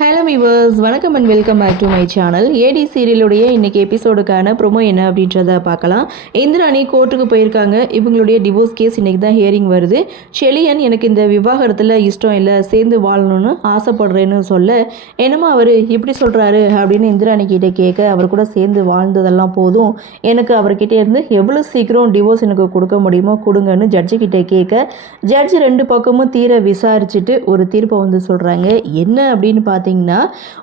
Hello viewers, வணக்கம் and welcome back to my channel. ஏடி சீரியலுடைய இன்றைக்கி எபிசோடுக்கான ப்ரொமோ என்ன அப்படின்றத பார்க்கலாம். இந்திராணி கோர்ட்டுக்கு போயிருக்காங்க. இவங்களுடைய டிவோர்ஸ் கேஸ் இன்றைக்கி தான் ஹியரிங் வருது. செலியன் எனக்கு இந்த விவாகரத்தில் இஷ்டம் இல்லை, சேர்ந்து வாழணும்னு ஆசைப்படுறேன்னு சொல்ல, என்னம்மா அவர் இப்படி சொல்கிறாரு அப்படின்னு இந்திராணி கிட்டே கேட்க, அவர் கூட சேர்ந்து வாழ்ந்ததெல்லாம் போதும், எனக்கு அவர்கிட்ட இருந்து எவ்வளோ சீக்கிரம் டிவோர்ஸ் எனக்கு கொடுக்க முடியுமோ கொடுங்கன்னு ஜட்ஜுக்கிட்ட கேட்க, ஜட்ஜ் ரெண்டு பக்கமும் தீர விசாரிச்சுட்டு ஒரு தீர்ப்பை வந்து சொல்கிறாங்க. என்ன அப்படின்னு பார்த்தீங்கன்னா,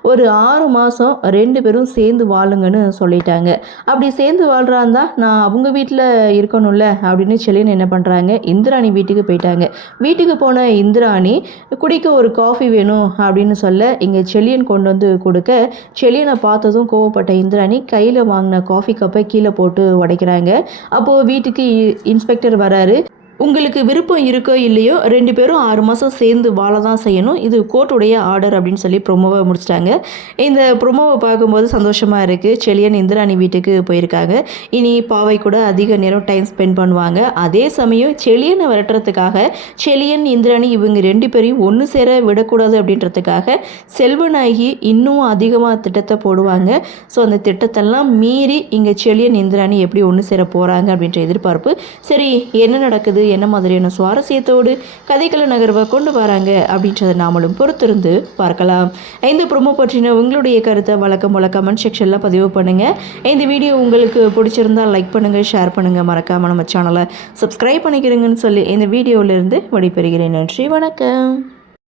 ஒரு 6 மாதம் 2 பேரும் சேர்ந்து வாழுங்கன்னு சொல்லிட்டாங்க. அப்படி சேர்ந்து வாழ்றாந்தா நான் அவங்க வீட்டில் இருக்கணும்ல அப்படின்னு செலியன் என்ன பண்ணுறாங்க, இந்திராணி வீட்டுக்கு போயிட்டாங்க. வீட்டுக்கு போன இந்திராணி குடிக்க ஒரு காஃபி வேணும் அப்படின்னு சொல்ல, இங்கே செலியன் கொண்டு வந்து கொடுக்க, செலியனை பார்த்ததும் கோவப்பட்ட இந்திராணி கையில் வாங்கின காஃபி கப்பை கீழே போட்டு உடைக்கிறாங்க. அப்போது வீட்டுக்கு இன்ஸ்பெக்டர் வராரு. உங்களுக்கு விருப்பம் இருக்கோ இல்லையோ 2 பேரும் 6 மாதம் சேர்ந்து வாழ தான் செய்யணும், இது கோர்ட்டுடைய ஆர்டர் அப்படின்னு சொல்லி ப்ரொமோவை முடிச்சிட்டாங்க. இந்த ப்ரொமோவை பார்க்கும்போது சந்தோஷமாக இருக்குது. செலியன் இந்திராணி வீட்டுக்கு போயிருக்காங்க. இனி பாவை கூட அதிக நேரம் டைம் ஸ்பெண்ட் பண்ணுவாங்க. அதே சமயம் செலியனை விரட்டுறதுக்காக செலியன் இந்திராணி இவங்க 2 பேரையும் ஒன்று சேர விடக்கூடாது அப்படின்றதுக்காக செல்வநாயகி இன்னும் அதிகமாக திட்டத்தை போடுவாங்க. ஸோ அந்த திட்டத்தெல்லாம் மீறி இங்கே செலியன் இந்திராணி எப்படி ஒன்று சேர போகிறாங்க அப்படின்ற எதிர்பார்ப்பு. சரி, என்ன நடக்குது, என்ன மாதிரியான சுவாரஸ்யத்தோடு கதைக்கள நகர்வை கொண்டு வராங்க அப்படின்றத நாமளும் பொறுத்திருந்து பார்க்கலாம். இந்த ப்ரோமோ பற்றின உங்களுடைய கருத்தை வழக்கம் போல கமெண்ட் செக்ஷனில் பதிவு பண்ணுங்கள். இந்த வீடியோ உங்களுக்கு பிடிச்சிருந்தால் லைக் பண்ணுங்கள், ஷேர் பண்ணுங்கள், மறக்காமல் நம்ம சேனலை சப்ஸ்கிரைப் பண்ணிக்கிறீங்கன்னு சொல்லி இந்த வீடியோவிலிருந்து விடைபெறுகிறேன். நன்றி, வணக்கம்.